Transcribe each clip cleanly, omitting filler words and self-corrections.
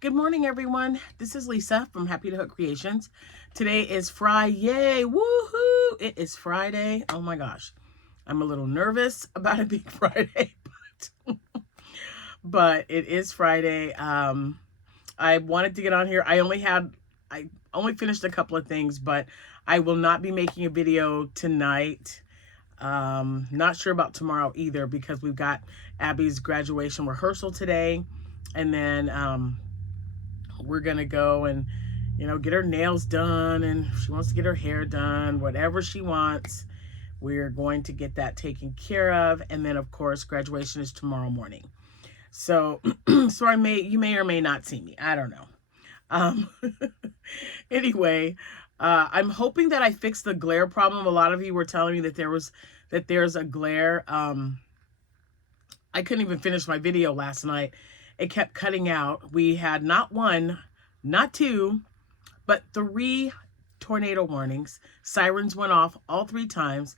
Good morning, everyone. This is Lisa from Happytohook Creations. Today is Friday. Woohoo! It is Friday. Oh my gosh. I'm a little nervous about it being Friday, but it is Friday. I wanted to get on here. I only finished a couple of things, but I will not be making a video tonight. Not sure about tomorrow either because we've got Abby's graduation rehearsal today. And then we're gonna go and get her nails done, and if she wants to get her hair done, whatever she wants, we're going to get that taken care of. And then of course graduation is tomorrow morning, so so you may or may not see me, I don't know. Anyway, I'm hoping that I fixed the glare problem. A lot of you were telling me that there's a glare. I couldn't even finish my video last night. It kept cutting out. We had not one, not two, but 3 tornado warnings. Sirens went off all 3 times.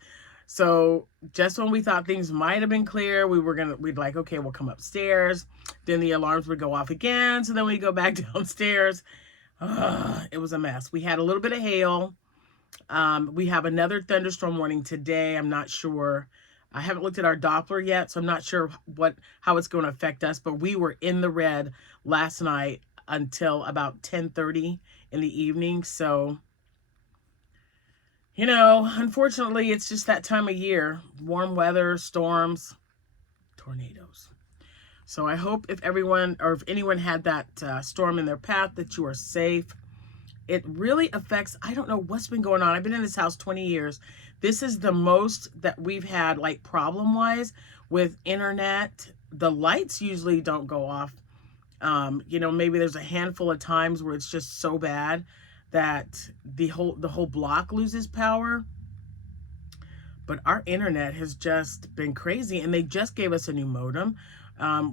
So just when we thought things might have been clear, we'd like, okay, we'll come upstairs. Then the alarms would go off again. So then we go back downstairs. It was a mess. We had a little bit of hail. We have another thunderstorm warning today. I'm not sure. I haven't looked at our Doppler yet, so I'm not sure how it's going to affect us, but we were in the red last night until about 10:30 in the evening. So, unfortunately, it's just that time of year. Warm weather, storms, tornadoes. So I hope if anyone had that storm in their path, that you are safe. It really affects, I don't know what's been going on. I've been in this house 20 years. This is the most that we've had, like, problem-wise with internet. The lights usually don't go off. Maybe there's a handful of times where it's just so bad that the whole block loses power. But our internet has just been crazy, and they just gave us a new modem.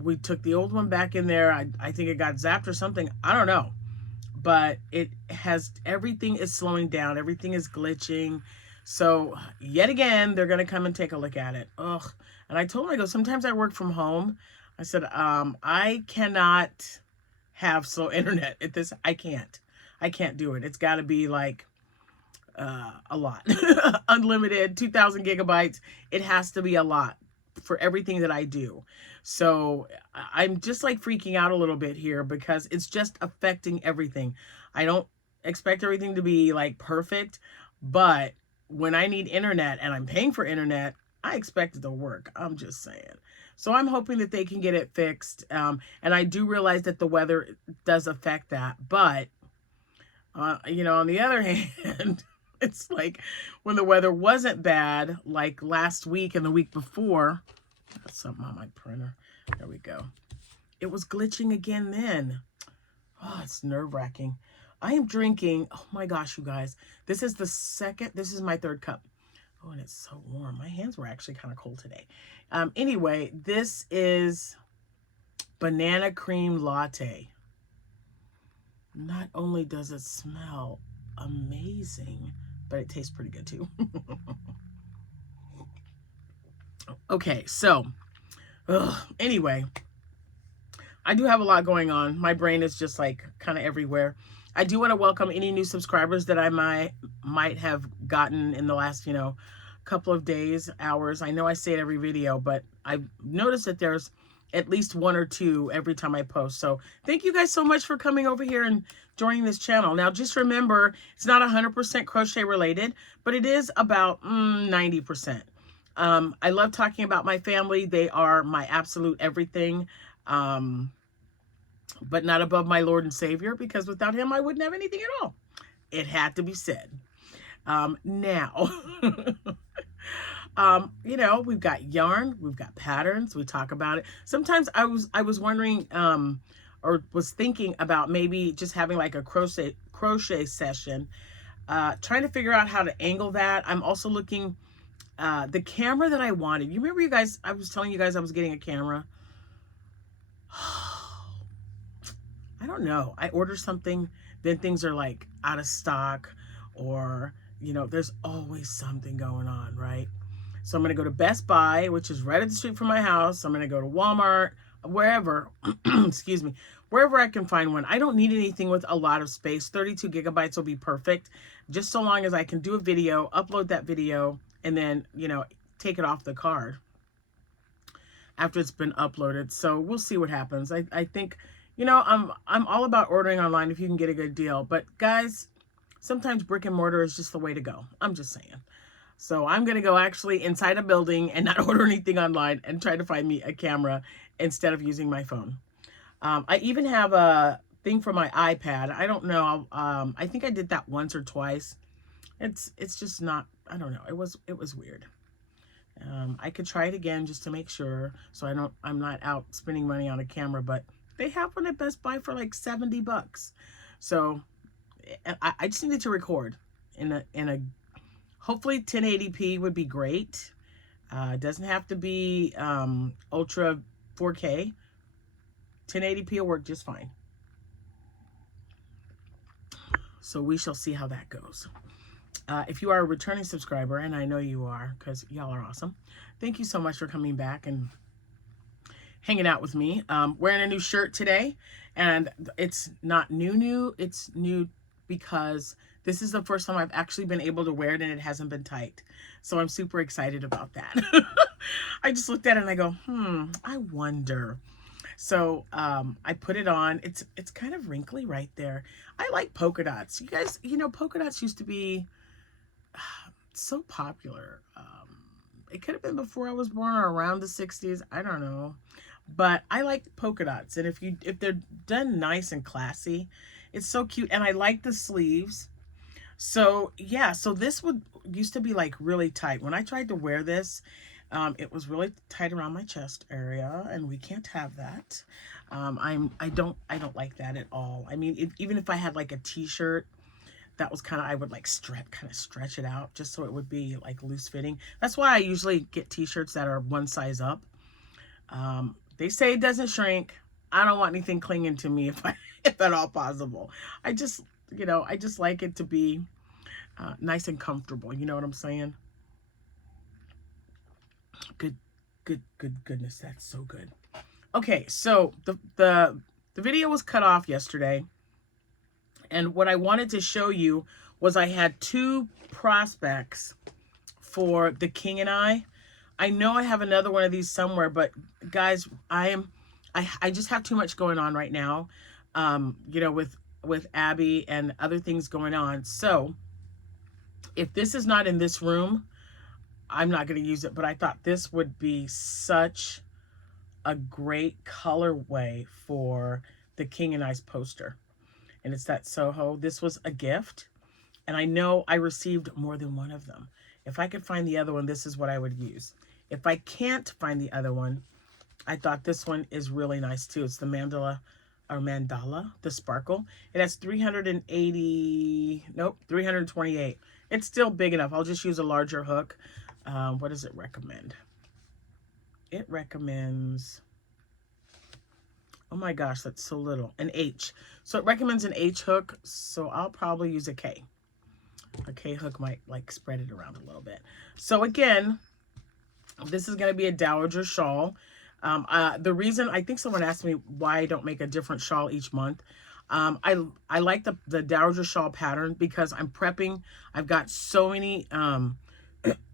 We took the old one back in there. I think it got zapped or something. I don't know. But everything is slowing down. Everything is glitching. So yet again, they're going to come and take a look at it. Ugh. And I told them, I go, sometimes I work from home. I said, I cannot have slow internet at this. I can't do it. It's got to be like a lot. Unlimited, 2,000 gigabytes. It has to be a lot for everything that I do. So I'm just like freaking out a little bit here because it's just affecting everything. I don't expect everything to be like perfect, but when I need internet and I'm paying for internet, I expect it to work. I'm just saying. So I'm hoping that they can get it fixed. And I do realize that the weather does affect that. But, on the other hand, it's like when the weather wasn't bad, like last week and the week before, got something on my printer. There we go. It was glitching again then. Oh, it's nerve-wracking. I am drinking, oh my gosh, you guys. This is my 3rd cup. Oh, and it's so warm. My hands were actually kind of cold today. Anyway, this is banana cream latte. Not only does it smell amazing, but it tastes pretty good too. Okay, so anyway, I do have a lot going on. My brain is just like kind of everywhere. I do want to welcome any new subscribers that I might have gotten in the last, couple of days, hours. I know I say it every video, but I've noticed that there's at least 1 or 2 every time I post. So thank you guys so much for coming over here and joining this channel. Now, just remember, it's not 100% crochet related, but it is about 90%. I love talking about my family. They are my absolute everything. But not above my Lord and Savior, because without him, I wouldn't have anything at all. It had to be said. Now, we've got yarn, we've got patterns, we talk about it. Sometimes I was wondering, or was thinking about maybe just having like a crochet session, trying to figure out how to angle that. I'm also looking, the camera that I wanted. You remember, you guys, I was telling you guys I was getting a camera. I don't know. I order something, then things are like out of stock, or, there's always something going on, right? So I'm going to go to Best Buy, which is right at the street from my house. I'm going to go to Walmart, wherever, excuse me, wherever I can find one. I don't need anything with a lot of space. 32 gigabytes will be perfect, just so long as I can do a video, upload that video, and then, you know, take it off the card after it's been uploaded. So we'll see what happens. I think, you know, I'm all about ordering online if you can get a good deal. But guys, sometimes brick and mortar is just the way to go. I'm just saying. So I'm going to go actually inside a building and not order anything online and try to find me a camera instead of using my phone. I even have a thing for my iPad. I don't know. I think I did that once or twice. It's just not, I don't know. It was weird. I could try it again just to make sure, so I'm not out spending money on a camera, but they have one at Best Buy for like 70 bucks. So I just needed to record in a hopefully 1080p would be great. It doesn't have to be ultra 4K. 1080p will work just fine. So we shall see how that goes. If you are a returning subscriber, and I know you are because y'all are awesome, thank you so much for coming back and hanging out with me. Wearing a new shirt today, and it's not new, it's new because this is the first time I've actually been able to wear it and it hasn't been tight. So I'm super excited about that. I just looked at it and I go, I wonder. So I put it on. It's kind of wrinkly right there. I like polka dots. You guys, you know, polka dots used to be so popular. It could have been before I was born or around the 60s. I don't know. But I like polka dots. And if they're done nice and classy, it's so cute. And I like the sleeves. So yeah, so this used to be like really tight. When I tried to wear this, it was really tight around my chest area, and we can't have that. I don't like that at all. I mean, even if I had like a t-shirt, that was kind of, I would like kind of stretch it out just so it would be like loose fitting. That's why I usually get t-shirts that are one size up. They say it doesn't shrink. I don't want anything clinging to me if at all possible. I just, you know, I just like it to be nice and comfortable. You know what I'm saying? Goodness, that's so good. Okay, so the video was cut off yesterday, and what I wanted to show you was I had 2 prospects for the King and I. I know I have another one of these somewhere, but guys, I just have too much going on right now, you know, with Abby and other things going on. So if this is not in this room, I'm not going to use it, but I thought this would be such a great colorway for the King and I's poster. And it's that Soho. This was a gift, and I know I received more than one of them. If I could find the other one, this is what I would use. If I can't find the other one, I thought this one is really nice too. It's the mandala, the sparkle. It has 328. It's still big enough. I'll just use a larger hook. What does it recommend? It recommends, oh my gosh, that's so little, an H. So it recommends an H hook, so I'll probably use a K. A K hook might like spread it around a little bit. So again, this is going to be a dowager shawl. The reason, I think someone asked me why I don't make a different shawl each month. I like the dowager shawl pattern because I'm prepping. I've got so many,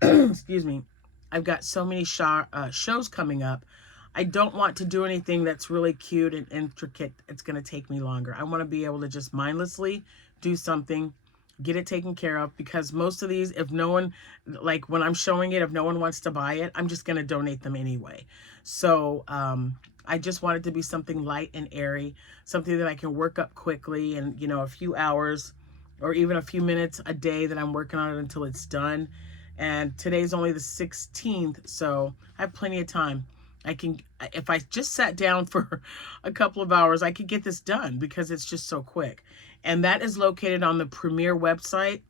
excuse me, I've got so many shows coming up. I don't want to do anything that's really cute and intricate. It's going to take me longer. I want to be able to just mindlessly do something, get it taken care of, because most of these, if no one, like when I'm showing it, if no one wants to buy it, I'm just going to donate them anyway. So I just want it to be something light and airy, something that I can work up quickly and, you know, a few hours or even a few minutes a day that I'm working on it until it's done. And today's only the 16th, so I have plenty of time. I can, if I just sat down for a couple of hours, I could get this done because it's just so quick. And that is located on the Premier website,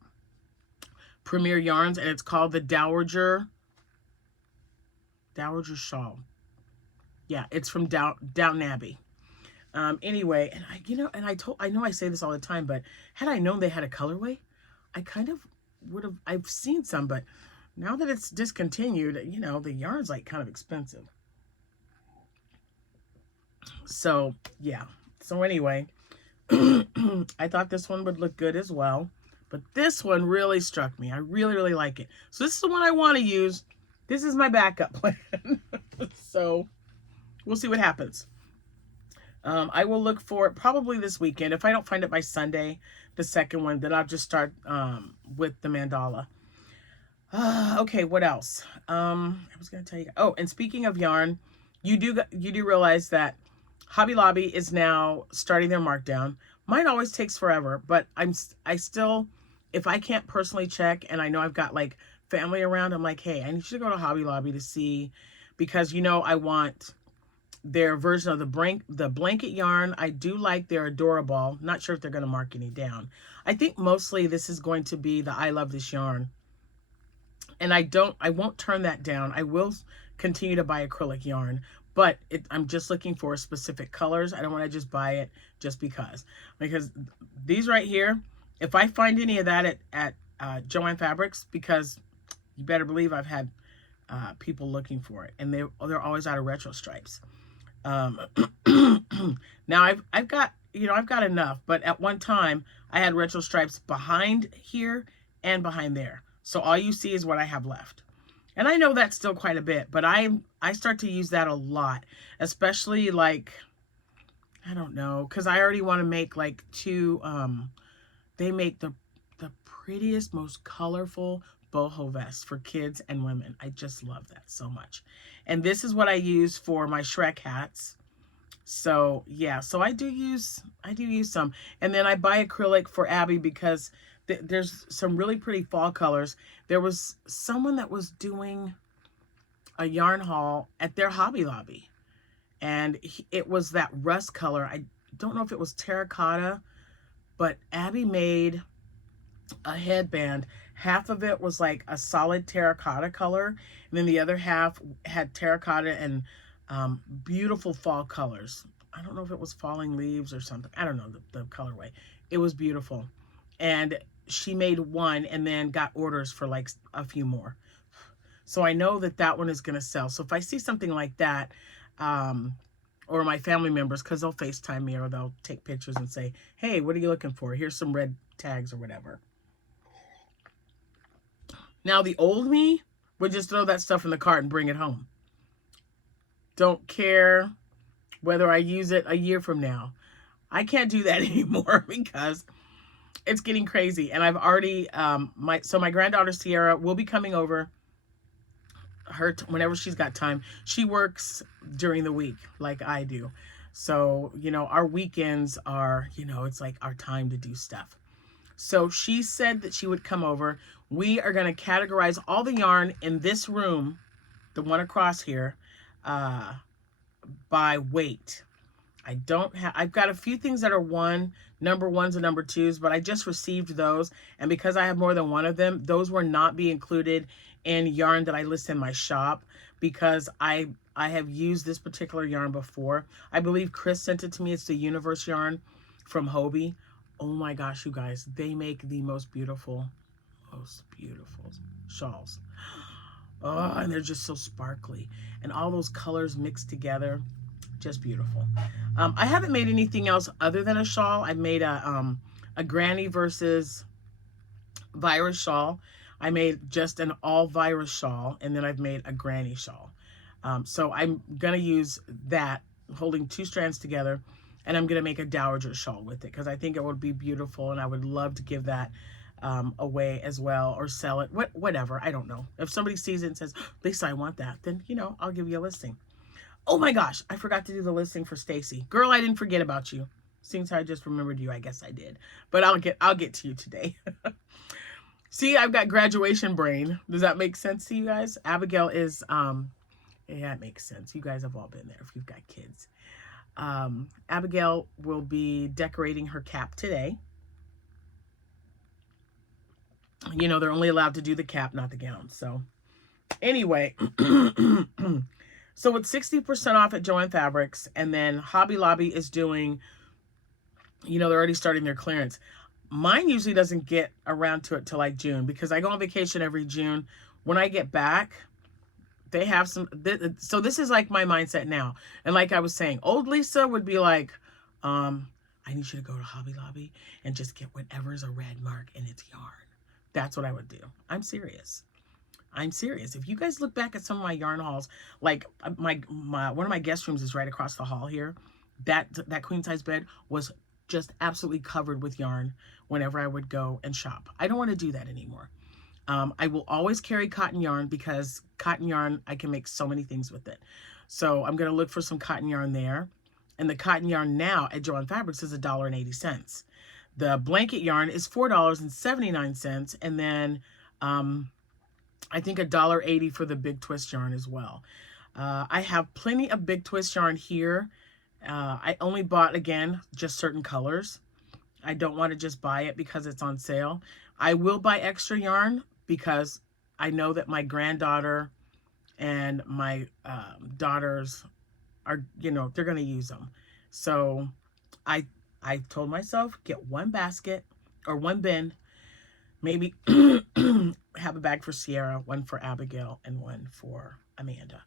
Premier Yarns, and it's called the Dowager Shawl. Yeah, it's from Downton Abbey. Anyway, and I know I say this all the time, but had I known they had a colorway, I kind of would have. I've seen some, but now that it's discontinued, you know, the yarn's like kind of expensive. So yeah. So anyway, I thought this one would look good as well. But this one really struck me. I really, really like it. So this is the one I want to use. This is my backup plan. So we'll see what happens. I will look for it probably this weekend. If I don't find it by Sunday, the second one, then I'll just start with the mandala. Okay, what else? I was going to tell you. Oh, and speaking of yarn, you do realize that Hobby Lobby is now starting their markdown. Mine always takes forever, but I still, if I can't personally check, and I know I've got like family around, I'm like, hey, I need you to go to Hobby Lobby to see, because you know I want their version of the blanket yarn. I do like their Adorable. Not sure if they're going to mark any down. I think mostly this is going to be the I Love This Yarn. And I won't turn that down. I will continue to buy acrylic yarn, but I'm just looking for specific colors. I don't want to just buy it just because these right here, if I find any of that at Joann Fabrics, because you better believe I've had people looking for it, and they're always out of retro stripes. Now I've got, I've got enough, but at one time I had retro stripes behind here and behind there. So all you see is what I have left. And I know that's still quite a bit, but I start to use that a lot, especially like, I don't know, because I already want to make like two, they make the prettiest, most colorful boho vests for kids and women. I just love that so much. And this is what I use for my Shrek hats. So yeah, so I do use some. And then I buy acrylic for Abby because there's some really pretty fall colors. There was someone that was doing a yarn haul at their Hobby Lobby, and it was that rust color. I don't know if it was terracotta, but Abby made a headband. Half of it was like a solid terracotta color, and then the other half had terracotta and beautiful fall colors. I don't know if it was falling leaves or something. I don't know the colorway. It was beautiful. And she made one and then got orders for like a few more. So I know that one is going to sell. So if I see something like that, or my family members, because they'll FaceTime me or they'll take pictures and say, hey, what are you looking for? Here's some red tags or whatever. Now the old me would just throw that stuff in the cart and bring it home. Don't care whether I use it a year from now. I can't do that anymore because it's getting crazy. And I've already, my granddaughter Sierra will be coming over whenever she's got time. She works during the week like I do. So, our weekends are, it's like our time to do stuff. So she said that she would come over. We are going to categorize all the yarn in this room, the one across here, by weight. I've got a few things that are number ones and number twos, but I just received those. And because I have more than one of them, those will not be included in yarn that I list in my shop, because I have used this particular yarn before. I believe Chris sent it to me. It's the Universe yarn from Hobie. Oh my gosh, you guys, they make the most beautiful shawls. Oh, and they're just so sparkly. And all those colors mixed together, just beautiful. I haven't made anything else other than a shawl. I made a granny versus virus shawl. I made just an all virus shawl, and then I've made a granny shawl. So I'm gonna use that, holding two strands together, and I'm gonna make a dowager shawl with it because I think it would be beautiful, and I would love to give that away as well, or sell it, whatever. I don't know. If somebody sees it and says, Lisa, I want that, then I'll give you a listing. Oh my gosh, I forgot to do the listing for Stacy. Girl, I didn't forget about you. Since I just remembered you, I guess I did. But I'll get to you today. See, I've got graduation brain. Does that make sense to you guys? Abigail is, yeah, it makes sense. You guys have all been there if you've got kids. Abigail will be decorating her cap today. They're only allowed to do the cap, not the gown. So anyway, so it's 60% off at Joann Fabrics, and then Hobby Lobby is doing, they're already starting their clearance. Mine usually doesn't get around to it till like June, because I go on vacation every June. When I get back, They have some, so this is like my mindset now. And like I was saying, old Lisa would be like, I need you to go to Hobby Lobby and just get whatever's a red mark and it's yarn. That's what I would do. I'm serious. I'm serious. If you guys look back at some of my yarn hauls, like my one of my guest rooms is right across the hall here. That queen size bed was just absolutely covered with yarn whenever I would go and shop. I don't want to do that anymore. I will always carry cotton yarn because cotton yarn, I can make so many things with it. So I'm going to look for some cotton yarn there. And the cotton yarn now at Joann Fabrics is $1.80. The blanket yarn is $4.79. And then I think $1.80 for the big twist yarn as well. I have plenty of big twist yarn here. I only bought, again, just certain colors. I don't want to just buy it because it's on sale. I will buy extra yarn because I know that my granddaughter and my daughters are, you know, they're going to use them. So I told myself, get one basket or one bin, maybe have a bag for Sierra, one for Abigail, and one for Amanda,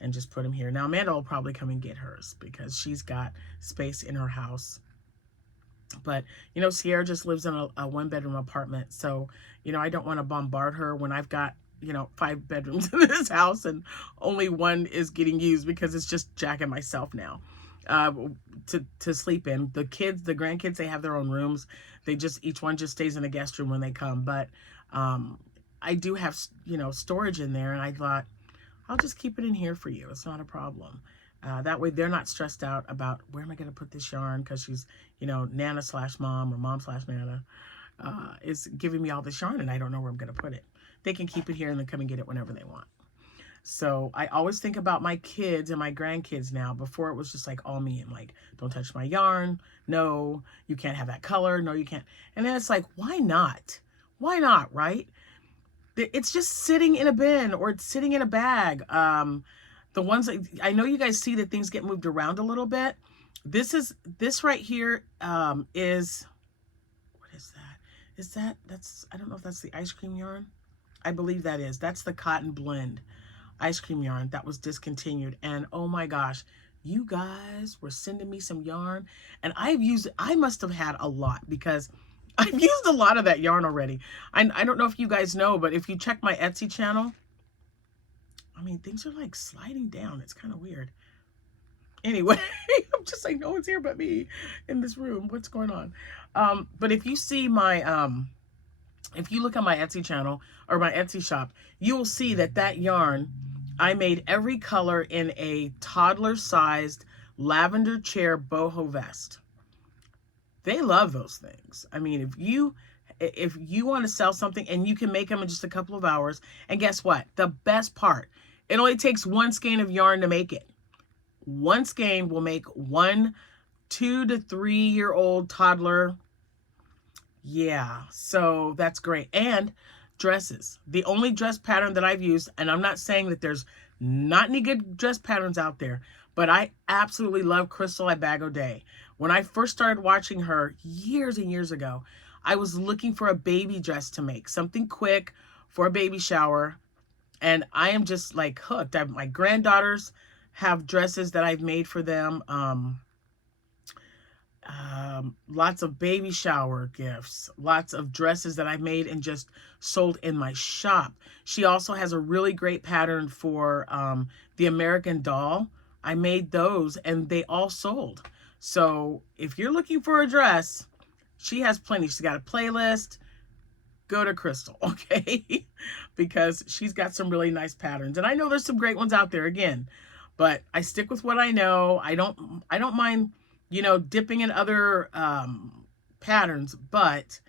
and just put them here. Now, Amanda will probably come and get hers because she's got space in her house. But, you know, Sierra just lives in a one-bedroom apartment. So, you know, I don't want to bombard her when I've got, you know, 5 bedrooms in this house and only one is getting used because it's just Jack and myself now to sleep in. The kids, the grandkids, they have their own rooms. They just, each one just stays in a guest room when they come. But I do have, you know, storage in there. And I thought, I'll just keep it in here for you. It's not a problem. That way they're not stressed out about where am I going to put this yarn because she's, you know, Nana/mom or mom/Nana is giving me all this yarn and I don't know where I'm going to put it. They can keep it here and then come and get it whenever they want. So I always think about my kids and my grandkids now. Before it was just like all me and like, don't touch my yarn. No, you can't have that color. No, you can't. And then it's like, why not? Why not, right? It's just sitting in a bin or it's sitting in a bag. The ones that, I know you guys see that things get moved around a little bit. This right here is, what is that? That's, I don't know if that's the ice cream yarn. I believe that is. That's the cotton blend ice cream yarn that was discontinued. And oh my gosh, you guys were sending me some yarn and I must have had a lot because I've used a lot of that yarn already. I don't know if you guys know, but if you check my Etsy channel, I mean, things are like sliding down. It's kind of weird. Anyway, I'm just like, no one's here but me in this room. What's going on? But if you see my, if you look at my Etsy channel or my Etsy shop, you will see that yarn, I made every color in a toddler-sized lavender chair boho vest. They love those things. I mean, if you want to sell something and you can make them in just a couple of hours, and guess what? The best part, it only takes one skein of yarn to make it. One skein will make one 2 to 3 year old toddler. Yeah, so that's great. And dresses. The only dress pattern that I've used, and I'm not saying that there's not any good dress patterns out there, but I absolutely love Crystal Ibago Day. When I first started watching her years and years ago, I was looking for a baby dress to make, something quick for a baby shower. And I am just like hooked. My granddaughters have dresses that I've made for them. Lots of baby shower gifts, lots of dresses that I've made and just sold in my shop. She also has a really great pattern for the American Doll. I made those and they all sold. So if you're looking for a dress, she has plenty. She's got a playlist. Go to Crystal, okay? Because she's got some really nice patterns. And I know there's some great ones out there again, but I stick with what I know. I don't mind, you know, dipping in other patterns, but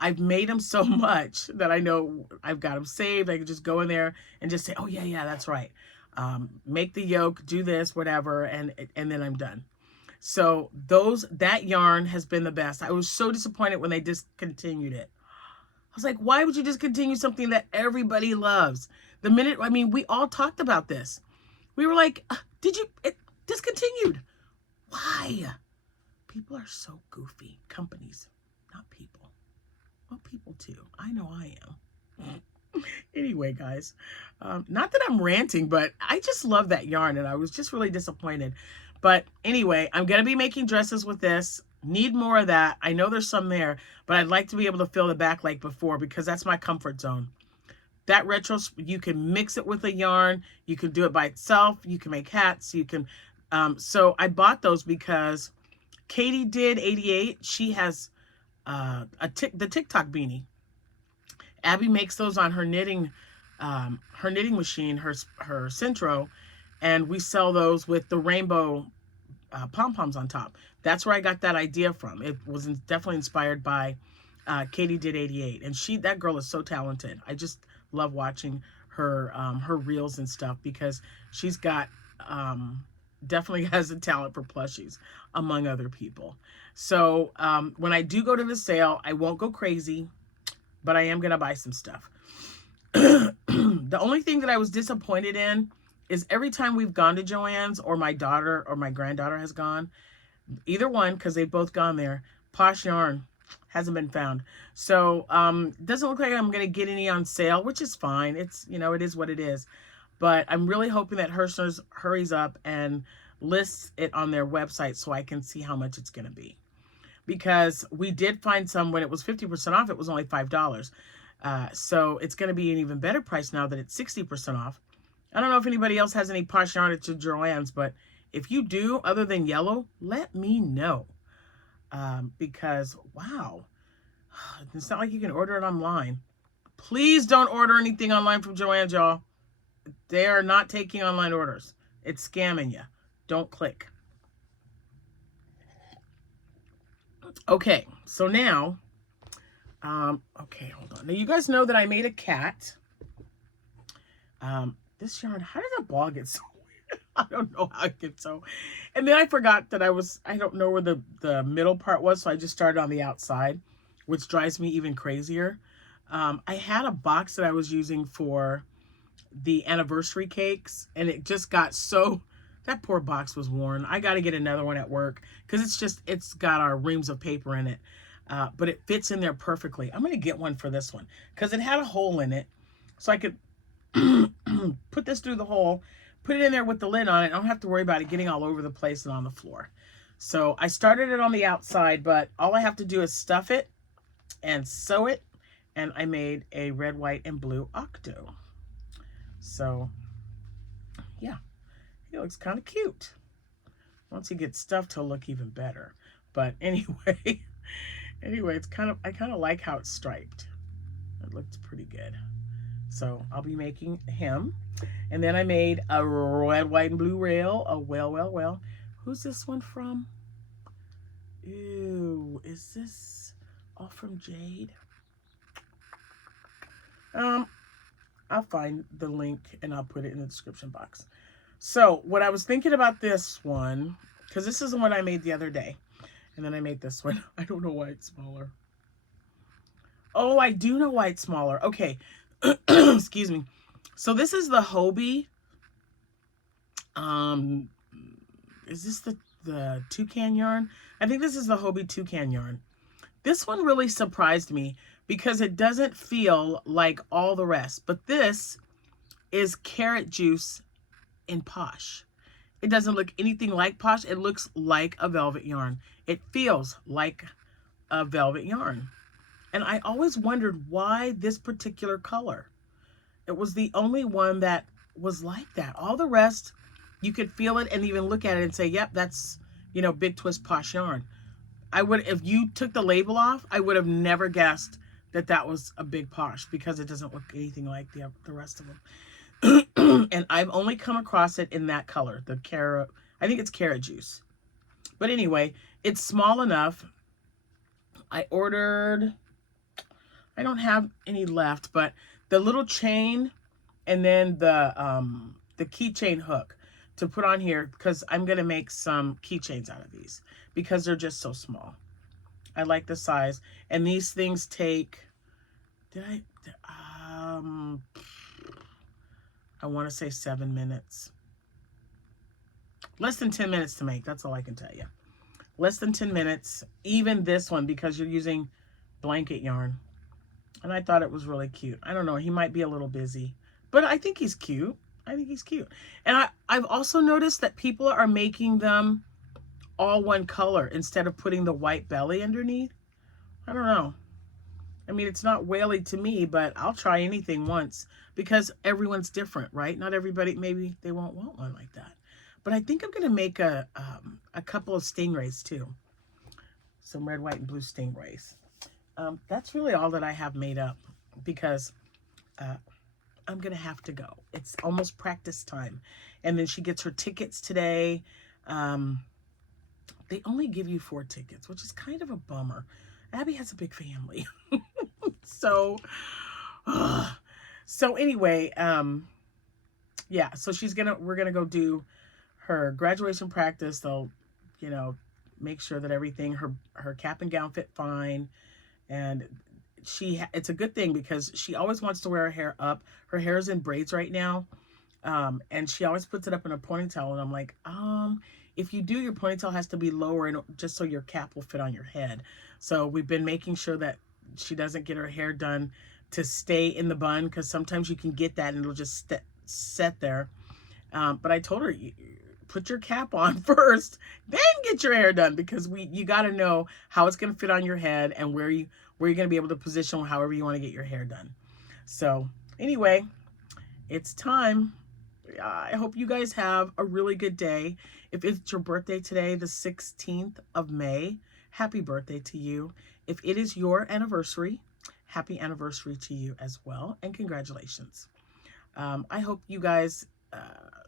I've made them so much that I know I've got them saved. I can just go in there and just say, oh yeah, that's right. Make the yoke, do this, whatever, and then I'm done. So that yarn has been the best. I was so disappointed when they discontinued it. I was like, why would you discontinue something that everybody loves? The minute, I mean, we all talked about this. We were like, it discontinued. Why? People are so goofy. Companies, not people. Well, people too. I know I am. Anyway, guys, not that I'm ranting, but I just love that yarn and I was just really disappointed. But anyway, I'm going to be making dresses with this. Need more of that. I know there's some there, but I'd like to be able to fill the back like before because that's my comfort zone. That retro, you can mix it with a yarn. You can do it by itself. You can make hats. You can, so I bought those because Katie did 88. She has the TikTok beanie. Abby makes those on her knitting machine, her Centro, and we sell those with the rainbow pom-poms on top. That's where I got that idea from. It was definitely inspired by Katie did 88, and that girl is so talented. I just love watching her her reels and stuff because she's got definitely has a talent for plushies among other people. So when I do go to the sale, I won't go crazy, but I am going to buy some stuff. The only thing that I was disappointed in is every time we've gone to Joann's or my daughter or my granddaughter has gone, either one, because they've both gone there, Posh Yarn hasn't been found. So it doesn't look like I'm going to get any on sale, which is fine. It's, you know, it is what it is. But I'm really hoping that Hershner's hurries up and lists it on their website so I can see how much it's going to be. Because we did find some when it was 50% off, it was only $5. So it's going to be an even better price now that it's 60% off. I don't know if anybody else has any Posh Yarn at Joann's, but if you do, other than yellow, let me know. Because, wow, it's not like you can order it online. Please don't order anything online from Joann's, y'all. They are not taking online orders. It's scamming you. Don't click. Okay, so now, okay, hold on. Now, you guys know that I made a cat. This yarn, how did the ball get so weird? I don't know how it gets so. And then I forgot that I don't know where the middle part was, so I just started on the outside, which drives me even crazier. I had a box that I was using for the anniversary cakes, and it just got so, that poor box was worn. I got to get another one at work because it's got our reams of paper in it, but it fits in there perfectly. I'm going to get one for this one because it had a hole in it, so I could put this through the hole, put it in there with the lid on it. I don't have to worry about it getting all over the place and on the floor. So I started it on the outside, but all I have to do is stuff it and sew it, and I made a red, white, and blue octo. So, yeah, he looks kind of cute. Once he gets stuffed, he'll look even better. But anyway, it's I kind of like how it's striped. It looks pretty good. So I'll be making him. And then I made a red, white, and blue rail. Oh, well. Who's this one from? Ew, is this all from Jade? I'll find the link and I'll put it in the description box. So what I was thinking about this one, because this is the one I made the other day, and then I made this one. I don't know why it's smaller. Oh, I do know why it's smaller. Okay. Excuse me. So this is the Hobie. Is this the toucan yarn? I think this is the Hobie toucan yarn. This one really surprised me because it doesn't feel like all the rest, but this is carrot juice in Posh. It doesn't look anything like Posh. It looks like a velvet yarn. It feels like a velvet yarn. And I always wondered why this particular color. It was the only one that was like that. All the rest, you could feel it and even look at it and say, yep, that's, you know, Big Twist Posh yarn. If you took the label off, I would have never guessed that that was a Big Posh because it doesn't look anything like the rest of them. And I've only come across it in that color, the carrot, I think it's carrot juice. But anyway, it's small enough. I ordered, I don't have any left, but the little chain and then the keychain hook to put on here because I'm going to make some keychains out of these because they're just so small. I like the size. And these things take, I want to say 7 minutes. Less than 10 minutes to make. That's all I can tell you. Less than 10 minutes. Even this one because you're using blanket yarn. And I thought it was really cute. I don't know, he might be a little busy, but I think he's cute. I think he's cute. And I've also noticed that people are making them all one color instead of putting the white belly underneath. I don't know. I mean, it's not whaley to me, but I'll try anything once because everyone's different, right? Not everybody, maybe they won't want one like that. But I think I'm going to make a couple of stingrays too. Some red, white, and blue stingrays. That's really all that I have made up because I'm going to have to go. It's almost practice time. And then she gets her tickets today. They only give you 4 tickets, which is kind of a bummer. Abby has a big family. So anyway, yeah, so we're gonna go do her graduation practice. They'll, you know, make sure that everything, her cap and gown fit fine. And it's a good thing because she always wants to wear her hair up. Her hair is in braids right now. And she always puts it up in a ponytail. And I'm like, if you do, your ponytail has to be lower and just so your cap will fit on your head. So we've been making sure that she doesn't get her hair done to stay in the bun, because sometimes you can get that and it'll just set there. But I told her, put your cap on first, then get your hair done, because you got to know how it's going to fit on your head and where you're going to be able to position however you want to get your hair done. So anyway, it's time. I hope you guys have a really good day. If it's your birthday today, the 16th of May, happy birthday to you. If it is your anniversary, happy anniversary to you as well, and congratulations. I hope you guys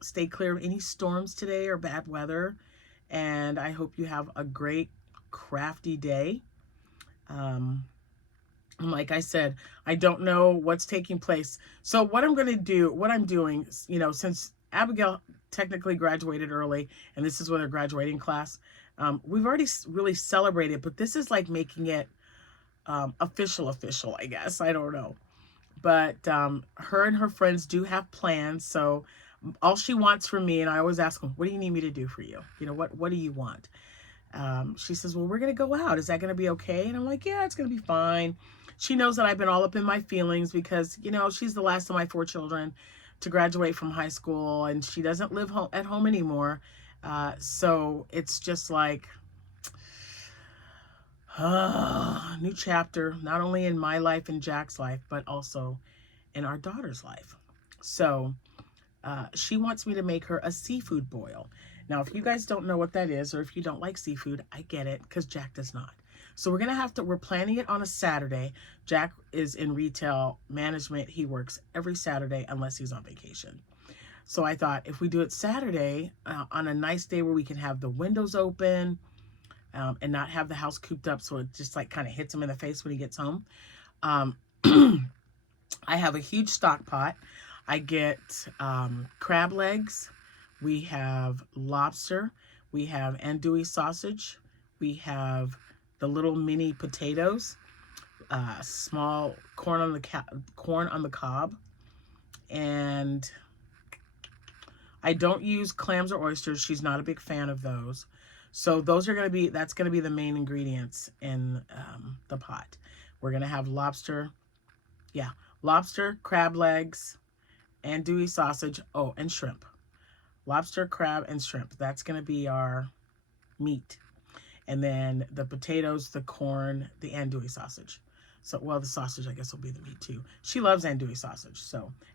stay clear of any storms today or bad weather, and I hope you have a great crafty day. Like I said, I don't know what's taking place. So what I'm doing, you know, since Abigail technically graduated early, and this is with her graduating class, we've already really celebrated, but this is like making it official, I guess. I don't know. But her and her friends do have plans. So all she wants from me, and I always ask them, what do you need me to do for you? You know, what do you want? She says, well, we're going to go out. Is that going to be okay? And I'm like, yeah, it's going to be fine. She knows that I've been all up in my feelings because, you know, she's the last of my 4 children to graduate from high school, and she doesn't live at home anymore. So it's just like, new chapter, not only in my life and Jack's life, but also in our daughter's life. So she wants me to make her a seafood boil. Now, if you guys don't know what that is, or if you don't like seafood, I get it, because Jack does not. So we're planning it on a Saturday. Jack is in retail management. He works every Saturday unless he's on vacation. So I thought if we do it Saturday on a nice day where we can have the windows open and not have the house cooped up so it just like kind of hits him in the face when he gets home. I have a huge stock pot. I get crab legs. We have lobster. We have andouille sausage. We have the little mini potatoes, small corn on the cob, and I don't use clams or oysters. She's not a big fan of those. So that's going to be the main ingredients in the pot. We're going to have lobster, crab legs, andouille sausage, and shrimp. Lobster, crab, and shrimp. That's going to be our meat. And then the potatoes, the corn, the andouille sausage. So, well, the sausage, I guess, will be the meat too. She loves andouille sausage,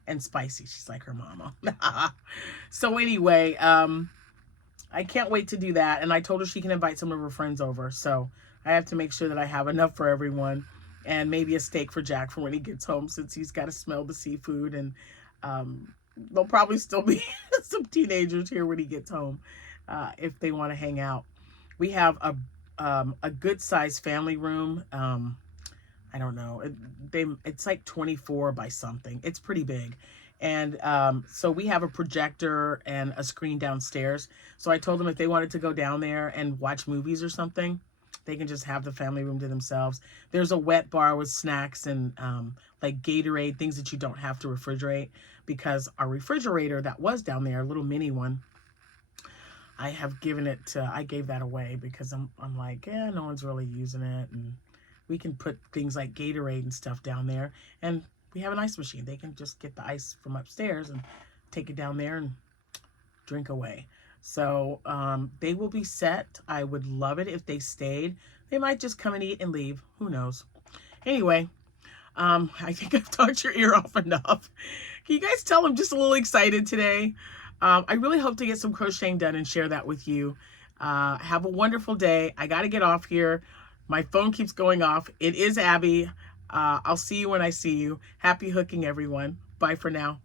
and spicy. She's like her mama. So anyway, I can't wait to do that. And I told her she can invite some of her friends over. So I have to make sure that I have enough for everyone, and maybe a steak for Jack for when he gets home, since he's got to smell the seafood. And there'll probably still be some teenagers here when he gets home if they want to hang out. We have a good sized family room. I don't know. It's like 24 by something. It's pretty big. And so we have a projector and a screen downstairs. So I told them if they wanted to go down there and watch movies or something, they can just have the family room to themselves. There's a wet bar with snacks and like Gatorade, things that you don't have to refrigerate, because our refrigerator that was down there, a little mini one, I gave that away because I'm like, yeah, no one's really using it. And we can put things like Gatorade and stuff down there. And we have an ice machine. They can just get the ice from upstairs and take it down there and drink away. So they will be set. I would love it if they stayed. They might just come and eat and leave. Who knows? Anyway, I think I've talked your ear off enough. Can you guys tell I'm just a little excited today? I really hope to get some crocheting done and share that with you. Have a wonderful day. I got to get off here. My phone keeps going off. It is Abby. I'll see you when I see you. Happy hooking, everyone. Bye for now.